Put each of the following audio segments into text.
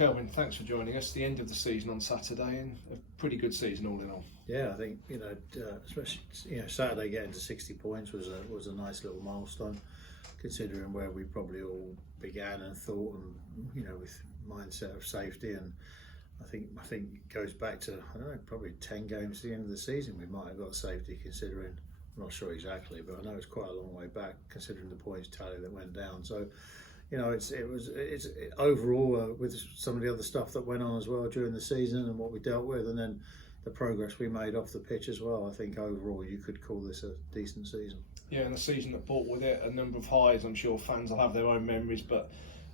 Kelvin, thanks for joining us. The end of the season on Saturday, and a pretty good season all in all. Yeah, I think especially Saturday getting to 60 points was a nice little milestone, considering where we probably all began and thought, and with mindset of safety. And I think it goes back to probably 10 games to the end of the season we might have got safety, considering I'm not sure exactly, but I know it's quite a long way back considering the points tally that went down. So. It's overall with some of the other stuff that went on as well during the season and what we dealt with, and then the progress we made off the pitch as well. I think overall you could call this a decent season. Yeah, and a season that brought with it a number of highs. I'm sure fans will have their own memories, but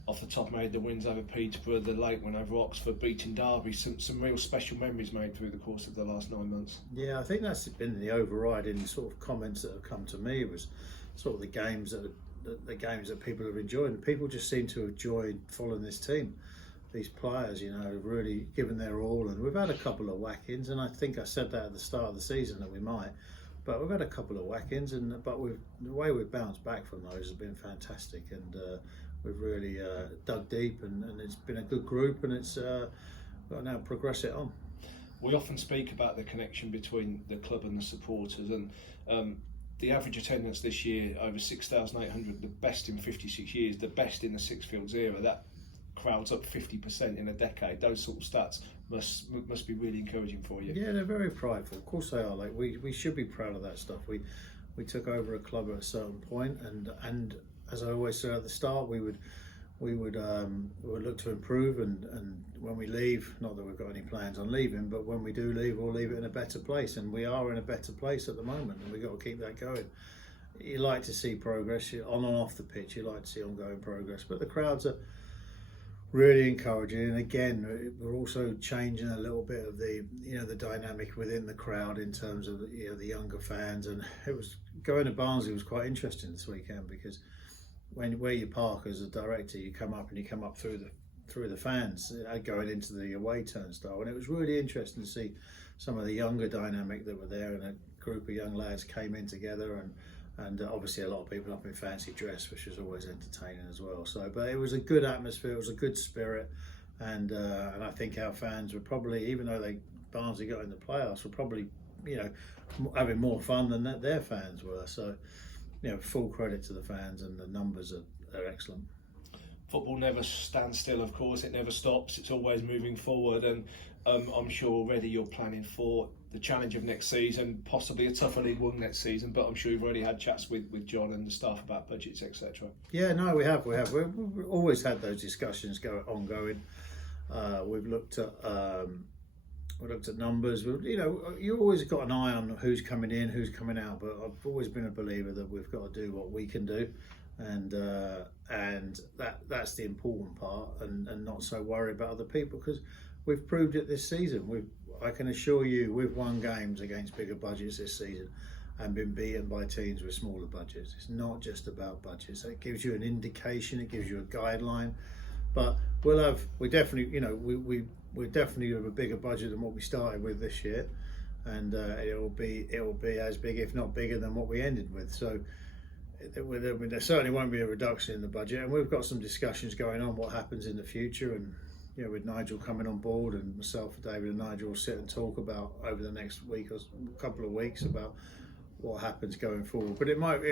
off the top of my head, the wins over Peterborough, the late win over Oxford, beating Derby, some real special memories made through the course of the last 9 months. Yeah, I think that's been the overriding sort of comments that have come to me, was sort of the games that people have enjoyed, and people just seem to have enjoyed following this team. These players, have really given their all, and we've had a couple of whack-ins, and I think I said that at the start of the season that we might, but we've had a couple of whack-ins, but the way we've bounced back from those has been fantastic, and we've really dug deep, and it's been a good group, and it's got to now progress it on. We often speak about the connection between the club and the supporters, and the average attendance this year, over 6,800, the best in 56 years, the best in the Six Fields era. That crowd's up 50% in a decade. Those sort of stats must be really encouraging for you. Yeah, they're very prideful. Of course they are. Like we should be proud of that stuff. We took over a club at a certain point, and as I always say at the start, we would look to improve, and when we leave, not that we've got any plans on leaving, but when we do leave, we'll leave it in a better place, and we are in a better place at the moment, and we've got to keep that going. You like to see progress on and off the pitch, you like to see ongoing progress, but the crowds are really encouraging, and again, we're also changing a little bit of the dynamic within the crowd in terms of the younger fans, and it was going to Barnsley was quite interesting this weekend, because where you park as a director, you come up through the fans going into the away turnstile, and it was really interesting to see some of the younger dynamic that were there, and a group of young lads came in together, and obviously a lot of people up in fancy dress, which was always entertaining as well. So, but it was a good atmosphere, it was a good spirit, and I think our fans were probably, even though Barnsley got in the playoffs, were probably having more fun than their fans were. So. Full credit to the fans, and the numbers are excellent. Football never stands still, of course, it never stops, it's always moving forward, and I'm sure already you're planning for the challenge of next season, possibly a tougher League One next season, but I'm sure you've already had chats with John and the staff about budgets, etc. Yeah, no, we have. We've always had those discussions ongoing. We've looked at numbers. You always got an eye on who's coming in, who's coming out. But I've always been a believer that we've got to do what we can do, and that's the important part, and not so worry about other people, because we've proved it this season. I can assure you, we've won games against bigger budgets this season, and been beaten by teams with smaller budgets. It's not just about budgets. It gives you an indication. It gives you a guideline. But we definitely have a bigger budget than what we started with this year, and it will be as big, if not bigger, than what we ended with. So there certainly won't be a reduction in the budget, and we've got some discussions going on what happens in the future, and with Nigel coming on board, and myself, David, and Nigel will sit and talk about over the next week or couple of weeks about what happens going forward. But it might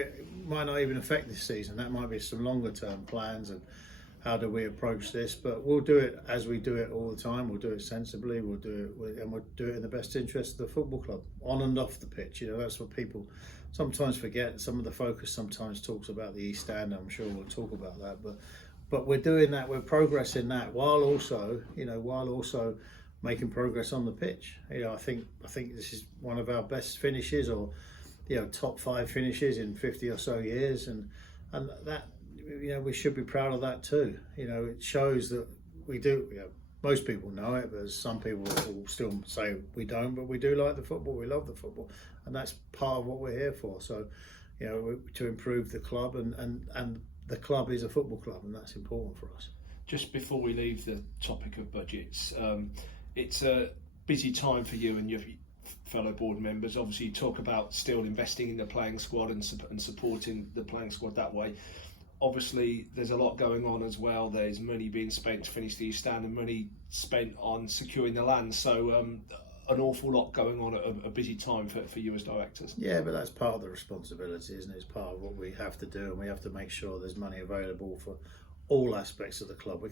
not even affect this season. That might be some longer term plans, and how do we approach this? But we'll do it as we do it all the time. We'll do it sensibly. We'll do it in the best interest of the football club, on and off the pitch. That's what people sometimes forget. Some of the focus sometimes talks about the East Stand. I'm sure we'll talk about that. But we're doing that. We're progressing that while also making progress on the pitch. I think this is one of our best finishes, or top 5 finishes in 50 or so years, and that. We should be proud of that too. It shows that we do. Most people know it, but some people will still say we don't. But we do like the football. We love the football, and that's part of what we're here for. So, to improve the club, and the club is a football club, and that's important for us. Just before we leave the topic of budgets, it's a busy time for you and your fellow board members. Obviously, you talk about still investing in the playing squad and supporting the playing squad that way. obviously there's a lot going on as well. There's money being spent to finish the East Stand and money spent on securing the land. So an awful lot going on at a busy time for you as directors. Yeah, but that's part of the responsibility, isn't it? It's part of what we have to do, and we have to make sure there's money available for all aspects of the club.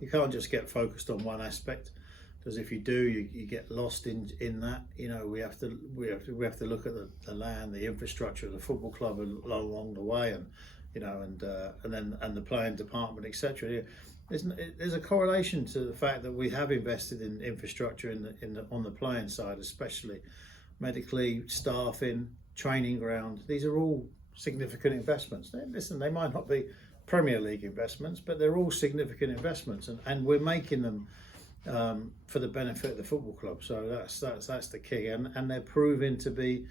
You can't just get focused on one aspect, because if you do, you get lost in that. You know, we have to look at the land, the infrastructure of the football club along the way, and you know, and the playing department, etc. There's a correlation to the fact that we have invested in infrastructure on the playing side, especially medically, staffing, training ground. These are all significant investments. Listen, they might not be Premier League investments, but they're all significant investments, and we're making them for the benefit of the football club. So that's the key, and they're proving to be,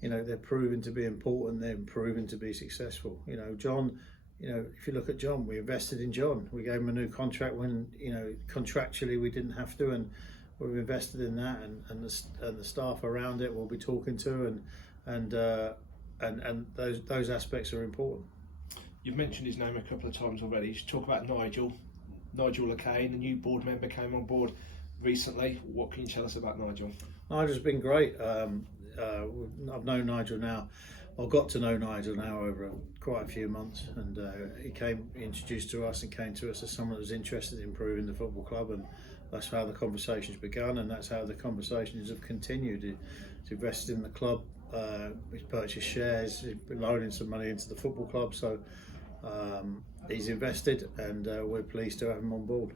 you know, they're proving to be important. They're proving to be successful. You know, John. You know, if you look at John, we invested in John. We gave him a new contract when, you know, contractually we didn't have to, and we've invested in that, and the staff around it we'll be talking to, and those aspects are important. You've mentioned his name a couple of times already. You should talk about Nigel Le Quesne, the new board member, came on board recently. What can you tell us about Nigel? Nigel's been great. I've known Nigel now. I got to know Nigel now over quite a few months, and he introduced to us and came to us as someone that was interested in improving the football club, and that's how the conversations began, and that's how the conversations have continued. He's invested in the club, he's purchased shares, he's been loaning some money into the football club, so he's invested, and we're pleased to have him on board.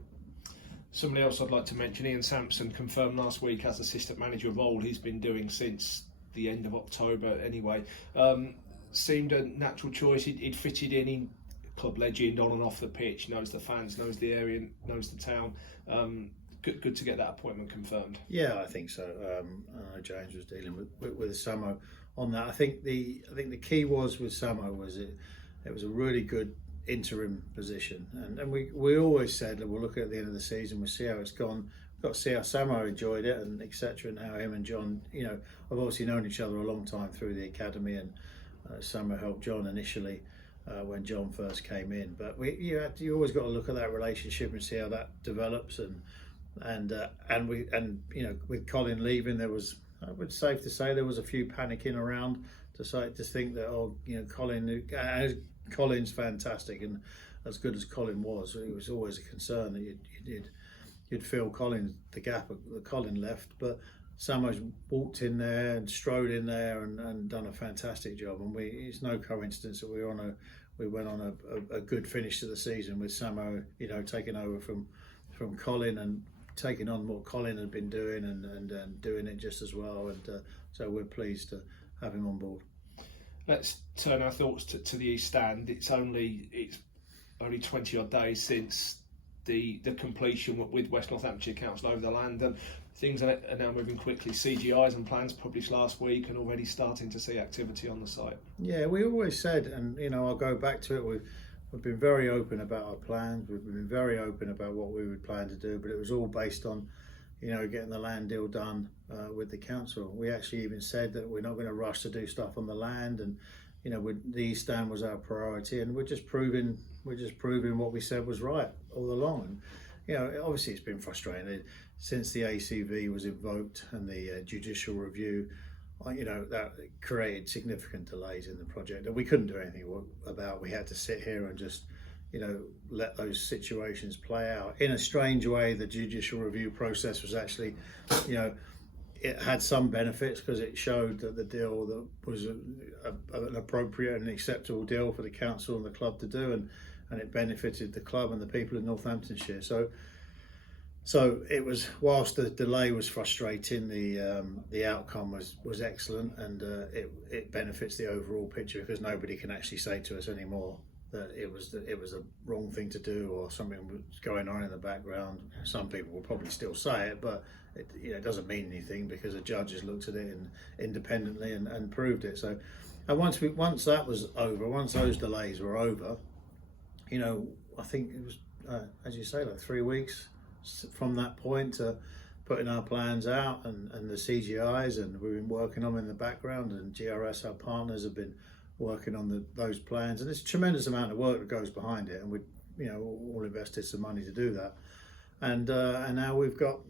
Somebody else I'd like to mention, Ian Sampson, confirmed last week as assistant manager role he's been doing since the end of October anyway. Seemed a natural choice. He'd fitted in, club legend on and off the pitch, knows the fans, knows the area, knows the town. Good to get that appointment confirmed. Yeah, I think so. I know James was dealing with Samo on that. I think the key was with Samo was it was a really good interim position, and we always said that we'll look at the end of the season, we'll see how it's gone. Got to see how Samo enjoyed it, and etc., and how him and John, you know, I've obviously known each other a long time through the academy, and Samo helped John initially when John first came in. But you always got to look at that relationship and see how that develops, and you know, with Colin leaving, there was, I would safe to say, there was a few panicking around to think that, oh, you know, Colin's fantastic, and as good as Colin was, it was always a concern that you'd feel the gap that Colin left, but Samo's walked in there and strode in there and done a fantastic job. And it's no coincidence that we went on a good finish to the season with Samo, you know, taking over from Colin and taking on what Colin had been doing and doing it just as well. And so we're pleased to have him on board. Let's turn our thoughts to the East Stand. It's only 20 odd days since the completion with West Northamptonshire Council over the land, and things are now moving quickly. CGIs and plans published last week, and already starting to see activity on the site. Yeah, we always said, and you know, I'll go back to it, we've been very open about our plans, we've been very open about what we would plan to do, but it was all based on, you know, getting the land deal done with the council. We actually even said that we're not going to rush to do stuff on the land, and you know, the East Stand was our priority, and we're just proving what we said was right all along. And you know, obviously it's been frustrating since the ACV was invoked and the judicial review. You know, that created significant delays in the project, and we couldn't do anything about. We had to sit here and just, you know, let those situations play out. In a strange way, the judicial review process was actually, you know, it had some benefits because it showed that the deal that was an appropriate and acceptable deal for the council and the club to do, and it benefited the club and the people of Northamptonshire. So it was, whilst the delay was frustrating, the outcome was excellent, and it benefits the overall picture, because nobody can actually say to us anymore that it was a wrong thing to do or something was going on in the background. Some people will probably still say it, but it doesn't mean anything, because the judges looked at it independently and proved it. So, and once that was over, once those delays were over, you know, I think it was, as you say, like 3 weeks from that point to putting our plans out and the CGIs, and we've been working on them in the background, and GRS, our partners, have been working on those plans, and it's a tremendous amount of work that goes behind it, and we all invested some money to do that. And now we've got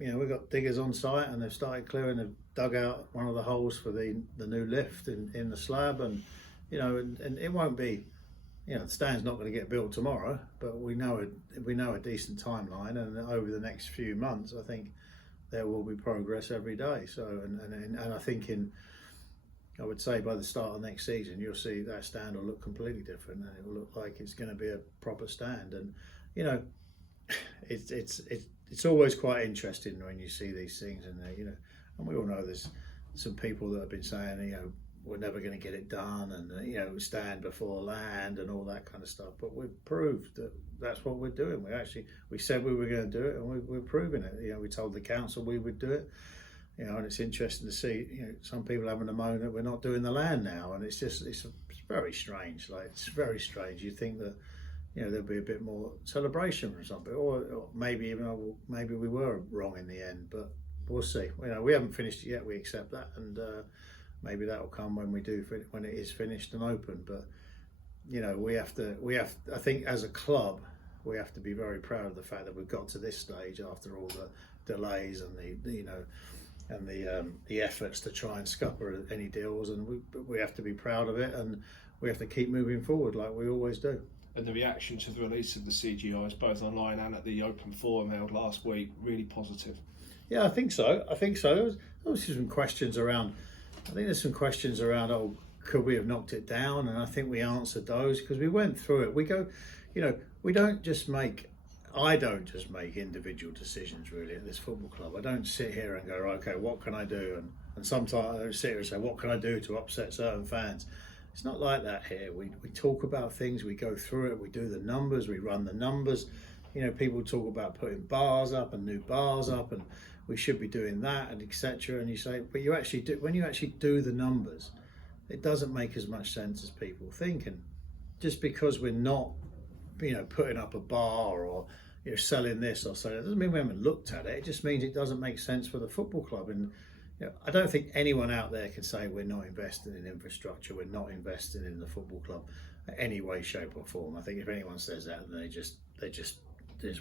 diggers on site, and they've started clearing. They've dug out one of the holes for the new lift in the slab, and and it won't be, the stand's not going to get built tomorrow, but we know a decent timeline, and over the next few months, I think there will be progress every day. So and I think I would say by the start of next season, you'll see that stand will look completely different, and it will look like it's going to be a proper stand. And it's always quite interesting when you see these things, and and we all know there's some people that have been saying we're never going to get it done, and stand before land and all that kind of stuff. But we've proved that that's what we're doing. We said we were going to do it, and we're proving it. We told the council we would do it. And it's interesting to see, some people having a moan that we're not doing the land now, and it's very strange. Like, it's very strange. You think that, there'll be a bit more celebration from something, or maybe we were wrong in the end, but we'll see. We haven't finished it yet. We accept that, and maybe that will come when it is finished and open. But we have. I think as a club, we have to be very proud of the fact that we've got to this stage after all the delays and the efforts to try and scupper any deals, and we have to be proud of it, and we have to keep moving forward like we always do. And the reaction to the release of the CGIs, both online and at the open forum held last week, really positive. Yeah, I think so. There was some questions around. I think there's some questions around. Oh, could we have knocked it down? And I think we answered those because we went through it. We go, we don't just make. I don't just make individual decisions really at this football club. I don't sit here and go, okay, what can I do? And sometimes I don't sit here and say, what can I do to upset certain fans? It's not like that here. We talk about things, we go through it, we do the numbers, we run the numbers. People talk about putting bars up and new bars up, and we should be doing that, and etc. And you say, but when you actually do the numbers, it doesn't make as much sense as people think. And just because we're not putting up a bar or selling this or selling, it doesn't mean we haven't looked at it. It just means it doesn't make sense for the football club. And I don't think anyone out there can say we're not investing in infrastructure, we're not investing in the football club in any way, shape or form. I think if anyone says that, then they just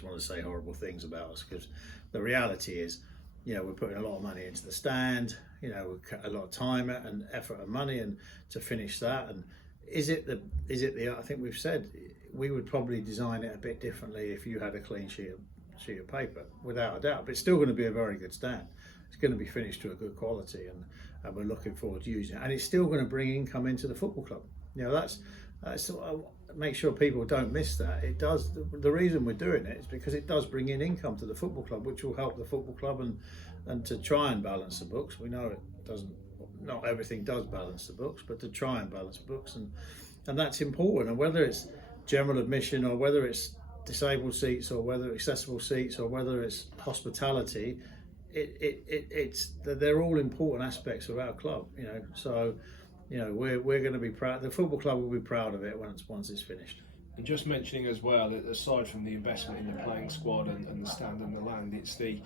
want to say horrible things about us, because the reality is, we're putting a lot of money into the stand, a lot of time and effort and money, and to finish that. And is it the I think we've said we would probably design it a bit differently if you had a clean sheet of paper, without a doubt. But it's still going to be a very good stand. It's going to be finished to a good quality, and we're looking forward to using it. And it's still going to bring income into the football club. That's make sure people don't miss that. It does. The reason we're doing it is because it does bring in income to the football club, which will help the football club and to try and balance the books. We know it doesn't. Not everything does balance the books, but to try and balance books, and that's important. And whether it's general admission, or whether it's disabled seats, or whether accessible seats, or whether it's hospitality, they're all important aspects of our club. So we're going to be proud. The football club will be proud of it once it's finished. And just mentioning as well that aside from the investment in the playing squad and the stand and the land, it's the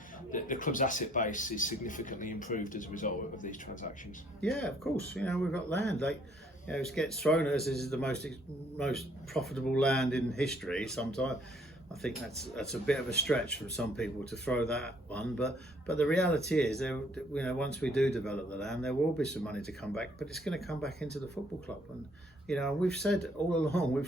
club's asset base is significantly improved as a result of these transactions. Yeah, of course. We've got land. It gets thrown at us as the most profitable land in history. Sometimes I think that's a bit of a stretch from some people to throw that one. But the reality is, once we do develop the land, there will be some money to come back. But it's going to come back into the football club. And we've said all along,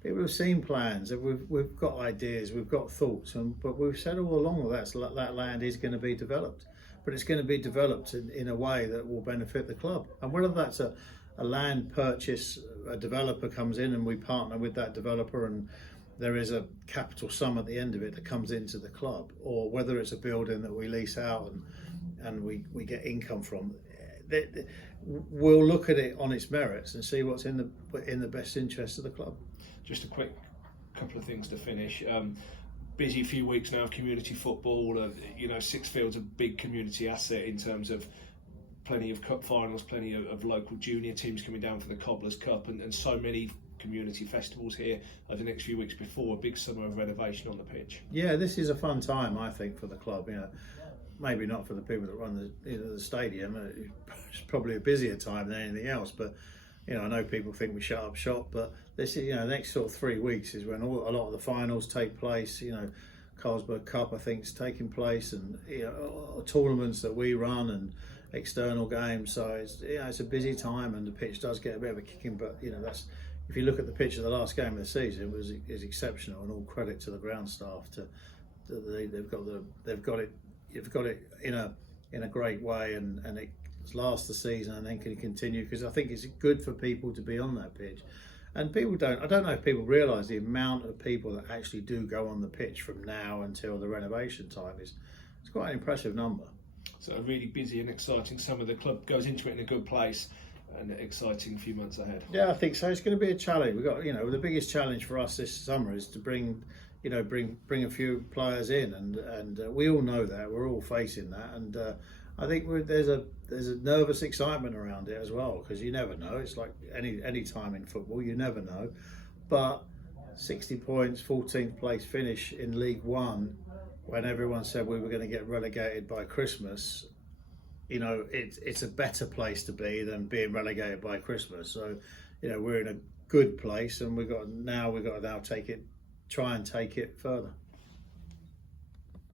people have seen plans, and we've got ideas, we've got thoughts, but we've said all along that land is going to be developed, but it's going to be developed in a way that will benefit the club. And whether that's a land purchase, a developer comes in and we partner with that developer, and there is a capital sum at the end of it that comes into the club, or whether it's a building that we lease out and we get income from, we'll look at it on its merits and see what's in the best interest of the club. Just a quick couple of things to finish. Busy few weeks now of community football. Sixfield's a big community asset in terms of plenty of cup finals, plenty of local junior teams coming down for the Cobblers Cup, and so many community festivals here over the next few weeks before a big summer of renovation on the pitch. Yeah, this is a fun time, I think, for the club. Maybe not for the people that run the stadium. It's probably a busier time than anything else, but I know people think we shut up shop, but this is, the next sort of 3 weeks is when a lot of the finals take place. Carlsberg Cup, I think, is taking place, and tournaments that we run and external games. So it's a busy time, and the pitch does get a bit of a kicking. But that's, if you look at the pitch of the last game of the season, is exceptional, and all credit to the ground staff. They've got it in a great way, and it lasts the season and then can continue, because I think it's good for people to be on that pitch. And I don't know if people realise the amount of people that actually do go on the pitch from now until the renovation time. It's quite an impressive number. So a really busy and exciting summer. The club goes into it in a good place, and an exciting few months ahead. Yeah, I think so. It's going to be a challenge. We've got, the biggest challenge for us this summer is to bring a few players in, and we all know that. We're all facing that, and I think there's a nervous excitement around it as well, because you never know. It's like any time in football, you never know. But 60 points, 14th place finish in League One, when everyone said we were going to get relegated by Christmas, it's a better place to be than being relegated by Christmas. So, we're in a good place, and we've got to now try and take it further.